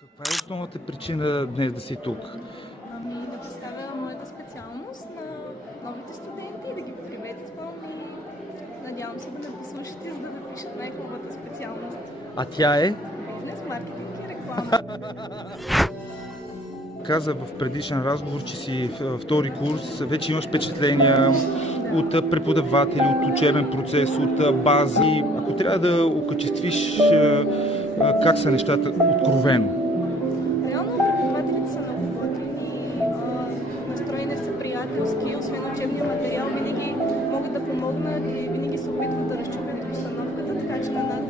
Каква е основната причина днес да си тук? Да представя моята специалност на новите студенти, да ги приветствам и надявам се да ме послушате, за да запишат най-хубавата специалност. А тя е? Бизнес, маркетинг и реклама. Каза в предишен разговор, че си втори курс, вече имаш впечатления от преподаватели, от учебен процес, от бази. Ако трябва да окачествиш как са нещата откровено? Реално преподавателите са много готини, настроени са приятелски, освен учебния материал винаги могат да помогнат и винаги се опитват да разчупят обстановката, така че на нас